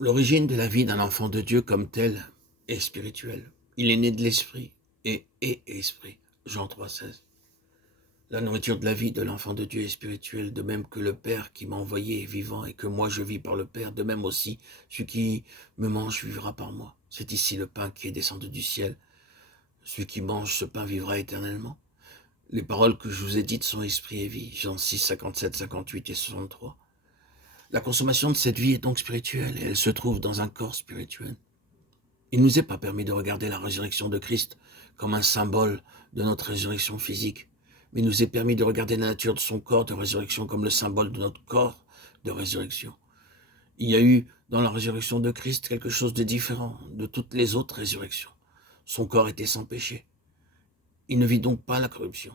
L'origine de la vie d'un enfant de Dieu comme tel est spirituelle. Il est né de l'esprit et est esprit. Jean 3,16. La nourriture de la vie de l'enfant de Dieu est spirituelle, de même que le Père qui m'a envoyé est vivant et que moi je vis par le Père, de même aussi celui qui me mange vivra par moi. C'est ici le pain qui est descendu du ciel. Celui qui mange ce pain vivra éternellement. Les paroles que je vous ai dites sont esprit et vie. Jean 6, 57, 58 et 63. La consommation de cette vie est donc spirituelle et elle se trouve dans un corps spirituel. Il ne nous est pas permis de regarder la résurrection de Christ comme un symbole de notre résurrection physique, mais il nous est permis de regarder la nature de son corps de résurrection comme le symbole de notre corps de résurrection. Il y a eu dans la résurrection de Christ quelque chose de différent de toutes les autres résurrections. Son corps était sans péché. Il ne vit donc pas la corruption.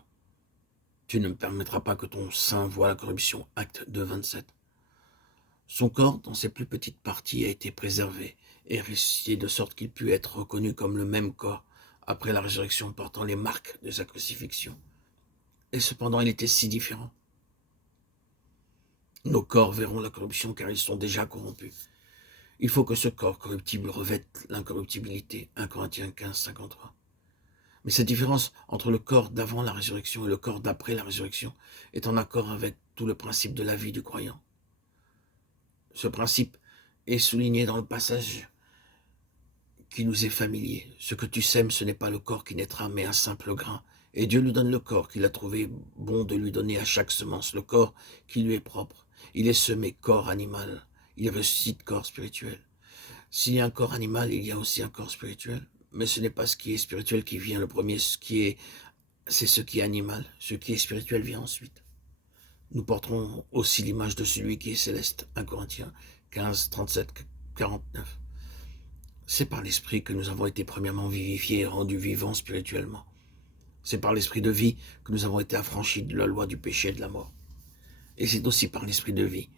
Tu ne me permettras pas que ton sein voie la corruption. Acte 2, 27. Son corps, dans ses plus petites parties, a été préservé et ressuscité de sorte qu'il put être reconnu comme le même corps après la résurrection portant les marques de sa crucifixion. Et cependant, il était si différent. Nos corps verront la corruption car ils sont déjà corrompus. Il faut que ce corps corruptible revête l'incorruptibilité. 1 Corinthiens 15, 53. Mais cette différence entre le corps d'avant la résurrection et le corps d'après la résurrection est en accord avec tout le principe de la vie du croyant. Ce principe est souligné dans le passage qui nous est familier. Ce que tu sèmes, ce n'est pas le corps qui naîtra, mais un simple grain. Et Dieu lui donne le corps qu'il a trouvé bon de lui donner à chaque semence, le corps qui lui est propre. Il est semé corps animal, il ressuscite corps spirituel. S'il y a un corps animal, il y a aussi un corps spirituel. Mais ce n'est pas ce qui est spirituel qui vient le premier, c'est ce qui est animal. Ce qui est spirituel vient ensuite. Nous porterons aussi l'image de celui qui est céleste. 1 Corinthiens 15, 37, 49. C'est par l'esprit que nous avons été premièrement vivifiés et rendus vivants spirituellement. C'est par l'esprit de vie que nous avons été affranchis de la loi du péché et de la mort. Et c'est aussi par l'esprit de vie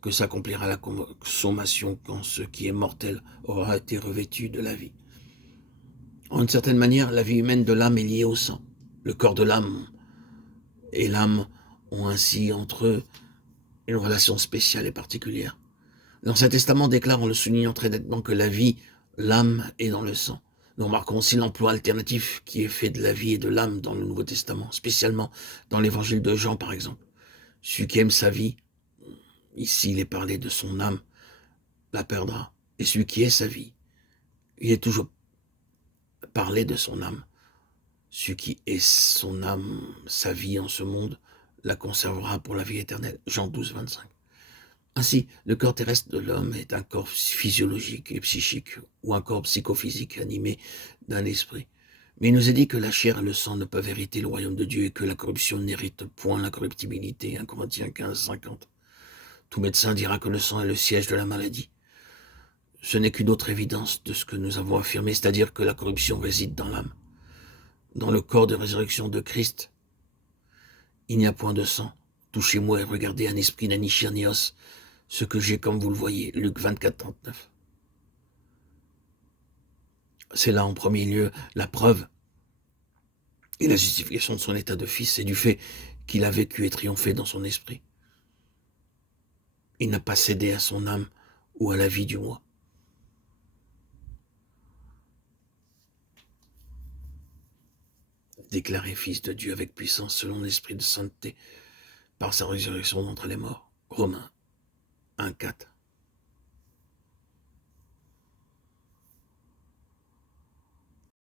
que s'accomplira la consommation quand ce qui est mortel aura été revêtu de la vie. En une certaine manière, la vie humaine de l'âme est liée au sang. Le corps de l'âme et l'âme ont ainsi entre eux une relation spéciale et particulière. L'Ancien Testament déclare en le soulignant très nettement que la vie, l'âme est dans le sang. Nous remarquons aussi l'emploi alternatif qui est fait de la vie et de l'âme dans le Nouveau Testament, spécialement dans l'évangile de Jean par exemple. Celui qui aime sa vie, ici il est parlé de son âme, la perdra. Et celui qui est sa vie, il est toujours parlé de son âme. Celui qui est son âme, sa vie en ce monde, la conservera pour la vie éternelle. Jean 12, 25. Ainsi, le corps terrestre de l'homme est un corps physiologique et psychique, ou un corps psychophysique animé d'un esprit. Mais il nous est dit que la chair et le sang ne peuvent hériter le royaume de Dieu et que la corruption n'hérite point la corruptibilité. 1 Corinthiens 15, 50. Tout médecin dira que le sang est le siège de la maladie. Ce n'est qu'une autre évidence de ce que nous avons affirmé, c'est-à-dire que la corruption réside dans l'âme. Dans le corps de résurrection de Christ, il n'y a point de sang. Touchez-moi et regardez, un esprit n'a ni chair ni os, ce que j'ai comme vous le voyez. Luc 24, 39. C'est là en premier lieu la preuve et la justification de son état de fils et du fait qu'il a vécu et triomphé dans son esprit. Il n'a pas cédé à son âme ou à la vie du moi. Déclaré fils de Dieu avec puissance selon l'esprit de sainteté par sa résurrection d'entre les morts. Romains 1, 4.